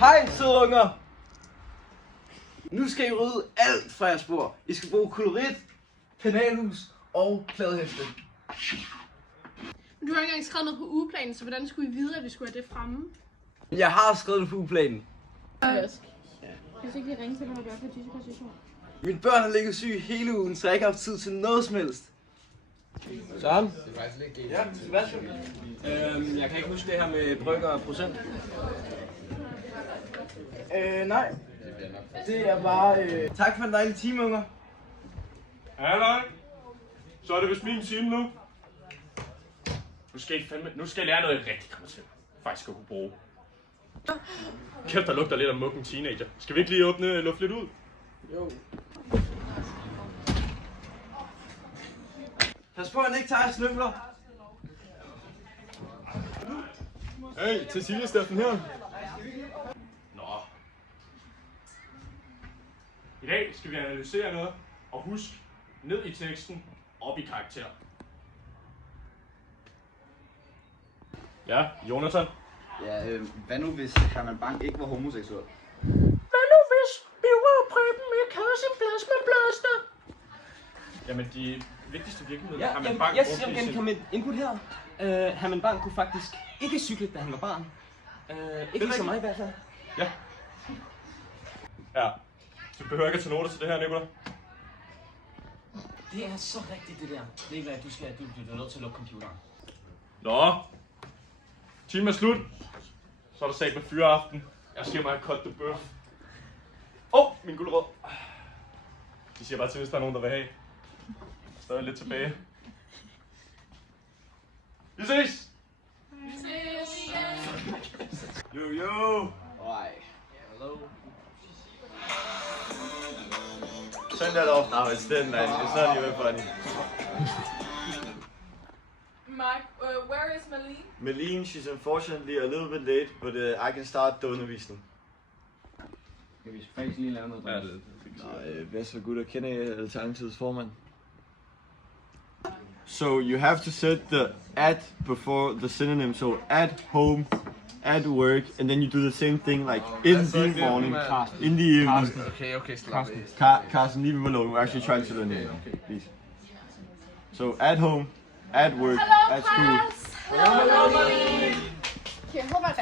Hej søde unger! Nu skal I rydde alt fra jeres bord. I skal bruge kolorit, penalhus og klædehæfte. Men du har ikke engang skrevet noget på ugeplanen, så hvordan skulle I vide, at vi skulle have det fremme? Jeg har skrevet det på ugeplanen. Vask. Hvis ikke lige ringe til mig og gøre for Jessica. Mine børn har ligget syge hele ugen, så jeg ikke har haft tid til noget som helst. Søren? Det er faktisk lidt galt. Ja, Sebastian. Jeg kan ikke huske det her med brygger og procent. Nej. Det er bare... Tak for en dejlig time, unger. Halløj. Så er det vist min time nu. Nu skal I lære noget, jeg rigtig kommer til. Faktisk skal kunne bruge. Kæft, der lugter lidt af mukken teenager. Skal vi ikke lige luft lidt ud? Jo. Pas på, at han ikke tager snøfler. Hey, Cecilie Steffen her. Nå. I dag skal vi analysere noget, og husk, ned i teksten, op i karakter. Ja, Jonathan? Ja, hvad nu hvis Herman Bang ikke var homoseksuel? Hvad nu hvis Biver og Preben ikke havde sin plads med blaster? Jamen, de vigtigste virkemidler Ja, har man bare jeg siger igen komme med input her. Herman Bang kunne faktisk ikke cykle, da han var barn. Ikke lige så mig i hvert fald. Ja. Ja. Du behøver ikke at tage noter til det her, Nicolai. Det er så rigtigt det der. Det er ikke, du er nødt til at lukke computeren. Nå. Timen er slut. Så er der sat med fyreaften. Jeg skal mig have cut the bøf. Min gulerod. De siger bare til, hvis der er nogen, der vil have. Stadig lidt tilbage. Vi ses! Yo! Nej. Hello. Turn that off now, it's dead, man. It's not even funny. Mark, where is Malene? Malene, she's unfortunately a little bit late, but I can start the undervisning. Skal vi faktisk lige lave noget? Ja, det Nej, bedst for gutter, kender I Alternativets formand? So you have to set the at before the synonym, so at home, at work, and then you do the same thing like in the morning, in the evening. Okay, slap af. Carsten, leave him alone, we're actually trying to learn it, please. So at home, at work, Hello, at school. class! Hello, Here, hold on.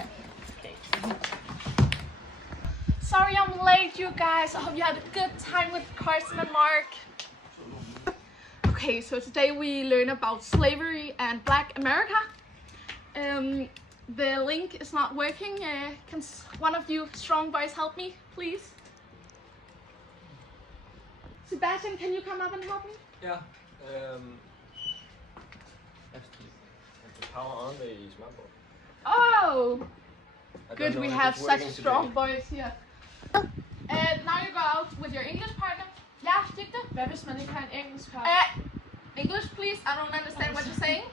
Sorry I'm late, you guys. I hope you had a good time with Carson and Mark. Okay, so today we learn about slavery and Black America. The link is not working. Can one of you strong boys help me, please? Sebastian, can you come up and help me? Yeah. Have to power on the smartboard. Oh, I don't good. know We if have it's such working strong today. boys here. And now you go out with your English partner. Yeah, Digte. Hvad hvis man ikke har en engelsk par? English, please. I don't understand what you're saying.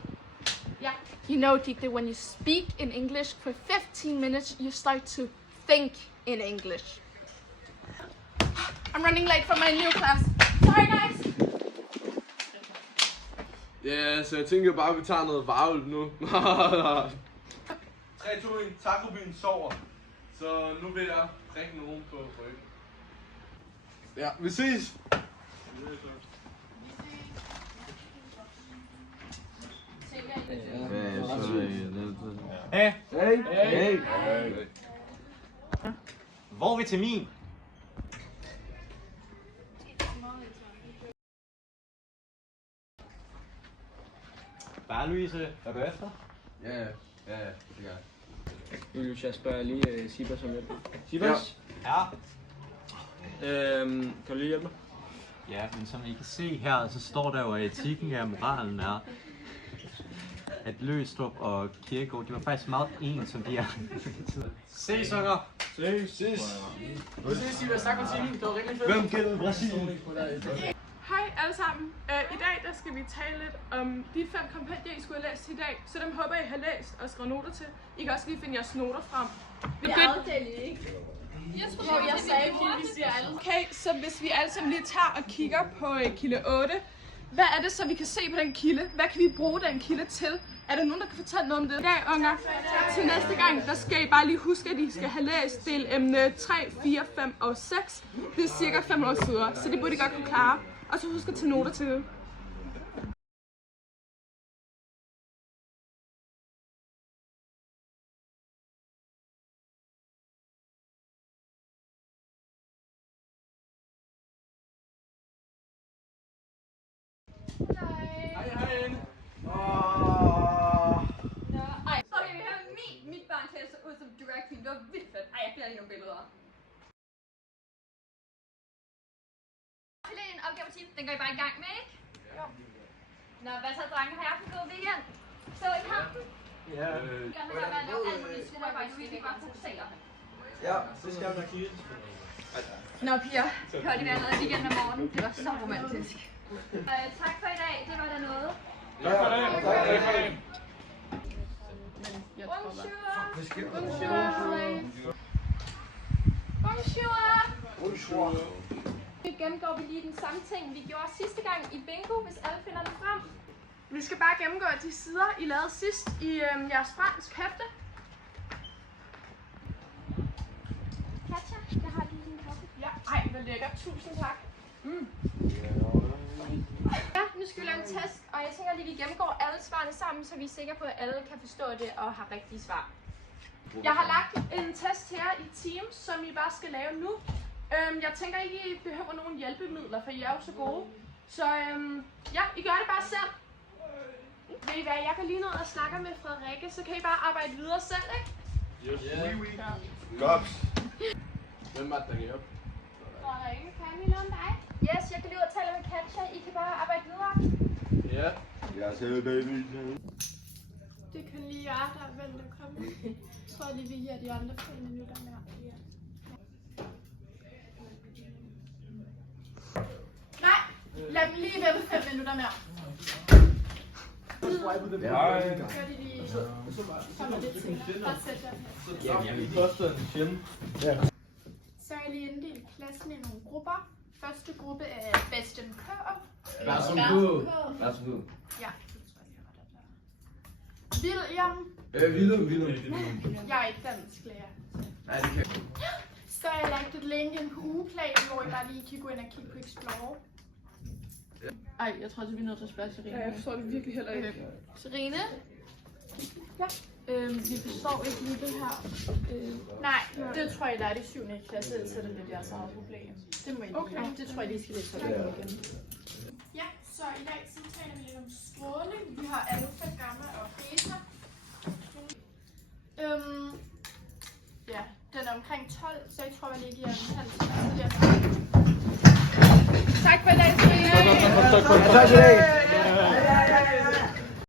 Yeah. You know, Digte, when you speak in English for 15 minutes, you start to think in English. I'm running late for my new class. Sorry, guys. Ja, så jeg tænker bare, at vi tager noget varvelt nu. 3, 2, 1. Tacobyen sover. Så nu vil jeg drikke nogen på ryggen. Ja, vi ses! Hey! Hey! Hvor er vitamin? Bare Louise, er du efter? Ja, det gør jeg. Julius, jeg spørger lige Sibas om hjælp. Sibas? Ja. Kan du lige hjælpe mig? Ja, men som I kan se her, så står der jo, at etikken af moralen er, at Løgstrup og Kierkegaard, de var faktisk meget ens, som de er. Ses, unger! Ses! Vi ses, Sibas. Tak for timen. Det var rigtig fedt. Hvem gælder Brasilien? Hej alle sammen. I dag der skal vi tale lidt om de 5 kompendier, I skulle have læst i dag. Så dem håber I har læst og skrevet noter til. I kan også lige finde jeres noter frem. Vi afdelte ikke. Jeg sagde kilde, vi siger alle. Okay, så hvis vi alle sammen lige tager og kigger på kilde 8. Hvad er det så, vi kan se på den kilde? Hvad kan vi bruge den kilde til? Er der nogen, der kan fortælle noget om det? Ja, unger. Til næste gang, der skal I bare lige huske, at I skal have læst delemne 3, 4, 5 og 6. Det er cirka 500 sider, så det burde I godt kunne klare. Og så husk at tage noter til det. Okay, vi har mit barn til at se ud som drag queen. Det var vildt fedt. Ej, jeg bliver lige nogle billeder. Helene, opgave team, den går I bare i gang med, ikke? Ja. Nå, hvad så, drenge? Har I haft en god weekend? Så I kampen? Ja. Jeg vil gerne lave alt muligt skolearbejde, nu I kan bare fokusere. Ja, det skal jeg nok kigge. Nå, piger. Hørte I været i weekenden om morgenen? Det var så romantisk. Tak for i dag. Det var da noget. Tak for det. Tak for det. Bonjour. Bonjour. Nu gennemgår vi lige den samme ting, vi gjorde sidste gang i bingo, hvis alle finder det frem. Vi skal bare gennemgå de sider, I lavede sidst i jeres fransk hæfte. Katja, jeg har lige din kaffe. Ja, ej, hvor lækkert. Tusind tak. Ja, nu skal vi lave en test, og jeg tænker lige, at vi gennemgår alle svarene sammen, så vi er sikre på, at alle kan forstå det og har rigtige svar. Jeg har lagt en test her i Teams, som I bare skal lave nu. Jeg tænker ikke, I behøver nogen hjælpemidler, for I er jo så gode. Så ja, I gør det bare selv. Ved I hvad, jeg kan lige ned og snakke med Frederikke, så kan I bare arbejde videre selv, ikke? Yes. Gops. Hvem var det, der op? Frederikke, kan vi noget om dig? Yes, jeg kan lige ud og tale med Katja. I kan bare arbejde videre. Ja. Jeg ser baby. Det kan lige jeg, der er vendt at komme. Jeg tror lige, vi giver de andre 5 minutter mere. Ja. Nej, lad dem lige vente 5 minutter mere. Hej. Gør de lige kommer lidt senere. Bare sæt jer her. Ja, vi koster en fjende. Ja. Så er jeg lige inddelt klassen i nogle grupper. Første gruppe er Bastian Køer. Værsgo. Ja. William. Willem. Jeg er ikke dansklærer. Nej, det kan Så har jeg lagt et link ind på ugeplanen, hvor I bare lige kan gå ind og kigge på Explore. Ej, jeg tror, vi er nødt til at spørge Serena. Ja, jeg forstår det virkelig heller ikke. Serena? Ja. Vi forstår ikke lige det her. Nej, det tror jeg, der er i 7. klasse, så er det lidt jeres eget problem. Det må I okay. Det tror jeg, de skal læse op igen. Ja, så i dag så taler vi lidt om stråling. Vi har alfa, gamma og beta. Ja, den er omkring 12, så jeg tror, jeg lige giver en halv time. Tak for i dag, Serena. Tak for i dag.